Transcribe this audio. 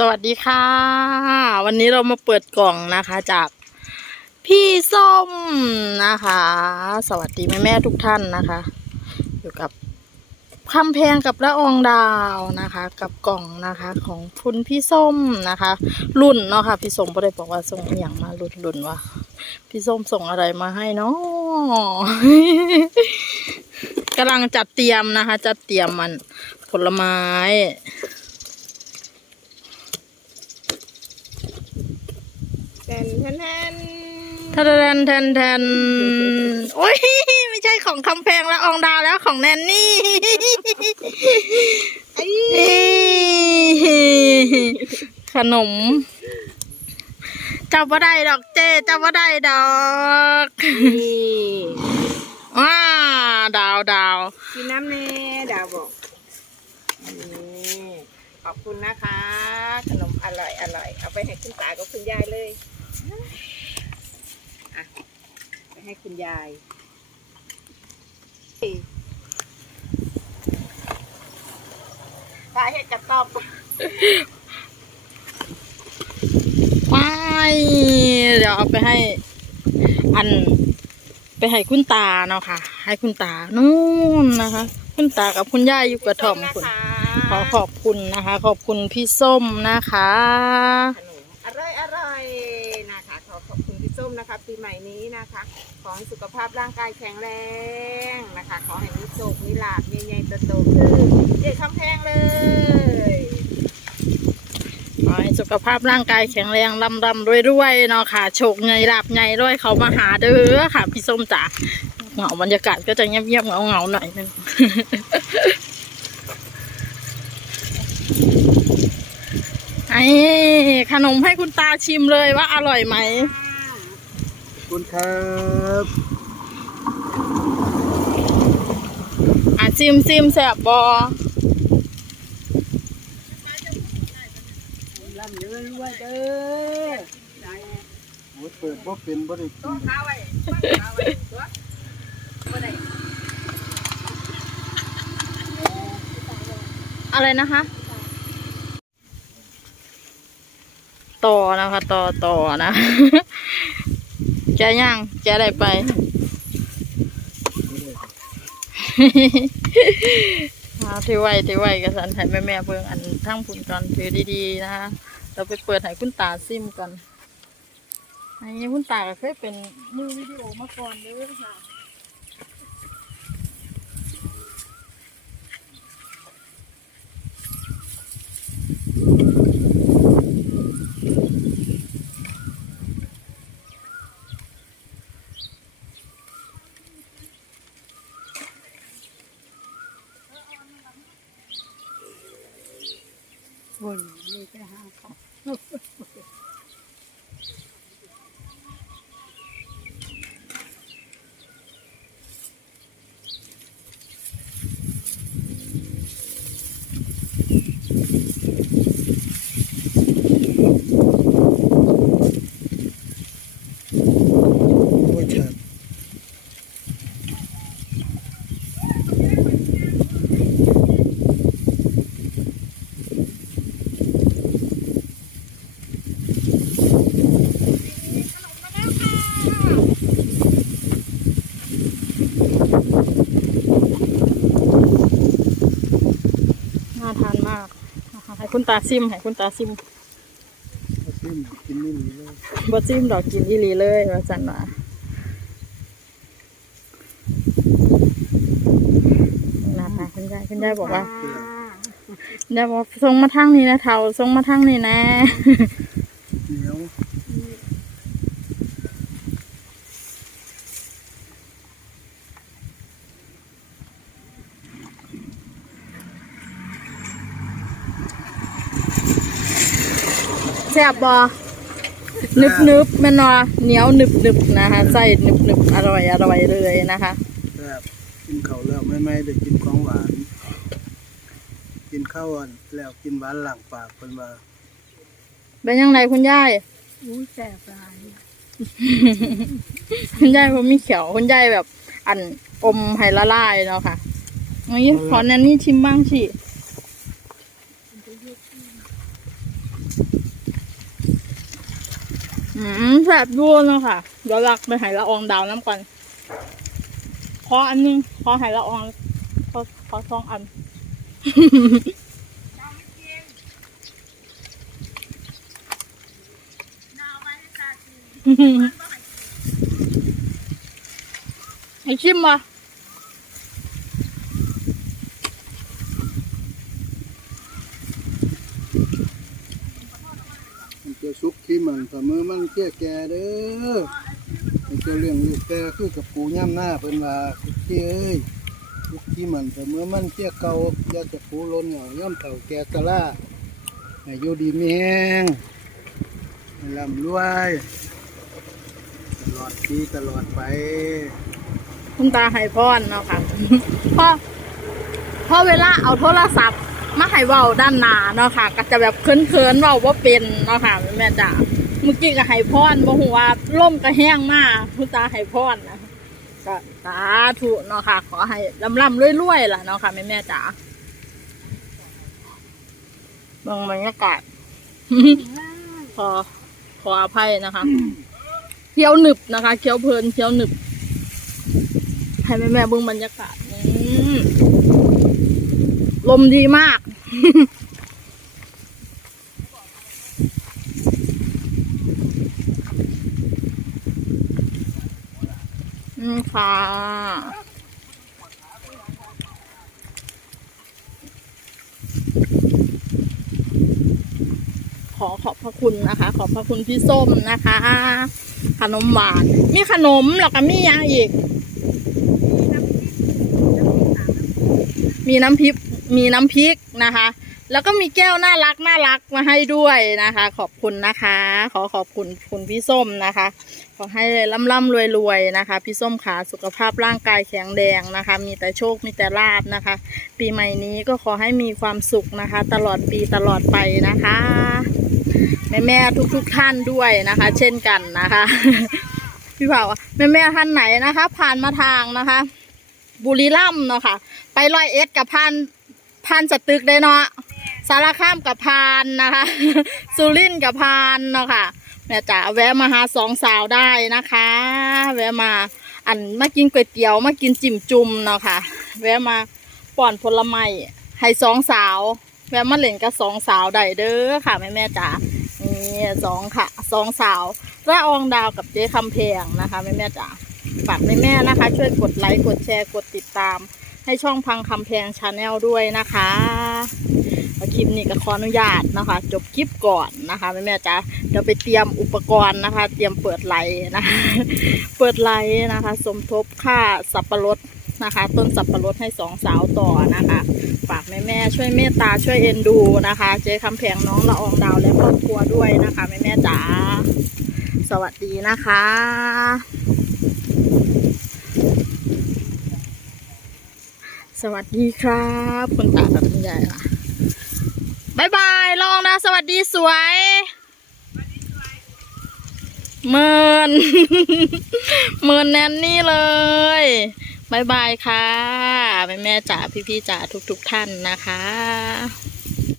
สวัสดีค่ะ วันนี้เรามาเปิดกล่องนะคะจากพี่ส้มนะคะ สวัสดีแม่แม่ทุกท่านนะคะ อยู่กับคำแพงกับละองดาวนะคะ กับกล่องนะคะของคุณพี่ส้มนะคะ รุ่นเนาะค่ะพี่ส้มก็ได้บอกว่าส่งอย่างมารุ่นรุ่นว่าพี่ส้มส่งอะไรมาให้เนาะกำลังจัดเตรียมนะคะ จัดเตรียมมันผลไม้ แทนแทนแทนทะแทนแทนแทนโอ้ยไม่ใช่ของคำแพงและอองดาวแล้วของแนนนี่ไอ้ขนมจับว่าได้ดอกเจจับว่าได้ดอกนี่ว้าดาวดาวกินน้ำเน่ดาวบอกนี่ขอบคุณนะคะ ขนมอร่อยอร่อยเอาไปให้คุณตากับคุณยายเลยอะไป ให้คุณยายตาเห็ดกระตอบว้ายเดี๋ยวเอาไปให้ อัน ไปให้คุณตาเนาะค่ะ ให้คุณตานู่นนะคะ คุณตากับคุณย่าอยู่กระท่อมคุณขอขอบคุณนะคะ ขอบคุณพี่ส้มนะคะ นะคะ ปีใหม่นี้นะคะ ขอให้สุขภาพร่างกายแข็งแรงนะคะ ขอให้มีโชคมีลาภใหญ่ๆโตๆขึ้นเด็กคำแพงเลยขอให้สุขภาพร่างกายแข็งแรงร่ำรำรวยรวยเนาะค่ะโชคใหญ่ลาบใหญ่ร้อยเขามาหาเด้อค่ะ พี่ส้มจ๋าเหงาบรรยากาศก็จะเงียบๆเงาเงาหน่อยนึงไอ้ขนมให้คุณตาชิมเลยว่าอร่อยไหม คุณครับอะซิมซิมแสบบอลำเยอะรวยเด้อโอ้ยเปิดบ่เป็นบ่ได้กิต้อนข้าวไว้ต้นข้าวไว้ตัวบ่ได้อะไรนะคะ ต่อนะคะ ต่อต่อนะ แกย่างแกได้ไป เอาถือไว้ถือไว้กระสันให้แม่แม่เบิ่งอันทั้งผุนก่อนถือดีๆนะคะเราไปเปิดให้คุณตาซิมกันอันนี้คุณตาก็เคยเป็นมือวิดีโอมาก่อนเด้วยค่ะ คนนี่ก็หาข้าว โอ้ยชัด น่าทานมากนะ คะให้คุณตาซิมให้คุณตาซิมเอาซิมกินนี่นี่เลยบ่ซิมดอกกินอีหลีเลยว่าจันว่านะคะคุณยายคุณยายบอกว่าคุณยายบอกส่งมาทางนี้นะเท่าส่งมาทางนี้นะ เหนียว แซ่บบ่นึบนึบๆแม่นอเหนียวนึบนึบๆนะคะไส้นึบนึบๆอร่อยอร่อยเลยนะคะแบบกินข้าวแล้วไม่ไม่ได้กินของหวาน กินข้าวอ่อนแล้วกินหวานหลังปากเพิ่นว่าเป็นยังไงคุณยายอู้แสบหลายคุณยายผมมีเขียวคุณยายแบบ อันอมไห้ละลายเนาะค่ะนี่ขอแนนนี่ชิมบ้างสิ อืมแสบด้วนเนาะค่ะเดี๋ยวรักไปหายละอองดาวน้ำกันขออันนึงขอหายละอองขอขอสองอันให้ชิมมา มันจะ สุกที่มันเสมอมันเกี้ยแก่เด้อมันจะเลี้ยงลูกแก่คือกับปูย่ำหน้าเพิ่นว่าเกี้ยเอ้ยสุกที่มันเสมอมันเกี้ยเก่าอย่าจะปูล้นเหงาย่ำเต่าแก่ตะล่าให้อยู่ดีมีแห้งให้ร่ำรวย ตลอดปีตลอดไป คุณตาให้พรเนาะค่ะพ่อพ่อเวลาเอาโทรศัพท์ มาให้เว้าด้านหน้าเนาะค่ะ ก็จะแบบเคินๆเว้าว่าเป็นเนาะค่ะแม่จ๋าเมื่อกี้ก็ให้พรบ่ฮู้ว่าล่มก็แห้งมากคุณตาให้พรนะก็สาธุเนาะค่ะ ขอให้ลำๆรวยๆล่ะเนาะค่ะแม่แม่จ๋าบางบรรยากาศขอขออภัยนะคะเคี้ยวหนึบนะคะเคี้ยวเพลินเคี้ยวหนึบให้แม่แม่เบิ่งบรรยากาศอืม ลมดีมาก อืมค่ะขอขอบพระคุณนะคะ ขอบพระคุณพี่ส้มนะคะ ขนมหวาน มีขนมแล้วก็มีย่างอีก มีน้ำพริก มีน้ำพริกนะคะ แล้วก็มีแก้วน่ารักน่ารักมาให้ด้วยนะคะ ขอบคุณนะคะ ขอขอบคุณคุณพี่ส้มนะคะ ขอให้ร่ำร่ำรวยรวยนะคะ พี่ส้มขาสุขภาพร่างกายแข็งแรงนะคะ มีแต่โชคมีแต่ลาบนะคะ ปีใหม่นี้ก็ขอให้มีความสุขนะคะ ตลอดปีตลอดไปนะคะแม่แม่ทุกทุกๆท่านด้วยนะคะ เช่นกันนะคะพี่บ่าแม่แม่ท่านไหนนะคะ ผ่านมาทางนะคะ บุรีรัมย์เนาะค่ะไปร้อยเอ็ดกับพาน พานสตึกได้เนาะสารคามกับพานนะคะ สุรินทร์กับพานเนาะค่ะแม่จ๋าแวะมาหาสองสาวได้นะคะ แวะมาอันมากินก๋วยเตี๋ยวมากินจิ่มจุ่มเนาะค่ะ แวะมาป้อนผลไม้ให้สองสาว แวะมาเล่นกับสองสาวได้เด้อค่ะแม่แม่จ๋านี่สองค่ะสองสาวระอองดาวกับเจ๊คำแพงนะคะแม่แม่จ๋าฝากแม่ๆนะคะ ช่วยกดไลค์กดแชร์กดติดตาม ให้ช่องพังคำแพงชาแนลด้วยนะคะคลิปนี้ก็ขออนุญาตนะคะ จบคลิปก่อนนะคะแม่ๆจ๋าเดี๋ยวไปเตรียมอุปกรณ์นะคะ เตรียมเปิดไลนะคะ เปิดไลนะคะ สมทบค่าสับปะรดนะคะ ต้นสับปะรดให้สองสาวต่อนะคะฝากแม่ๆช่วยเมตตาช่วยเอ็นดูนะคะ เจ๊คำแพงน้องละอองดาวและครอบครัวด้วยนะคะแม่ๆจ๋าสวัสดีนะคะ สวัสดีครับ คุณตากับคุณยายล่ะบายบายลองนะ สวัสดีสวยเมินเมินแนนนี่เลยบายบายค่ะ แม่แม่จ๋าพี่ๆจ๋าทุกๆท่านนะคะ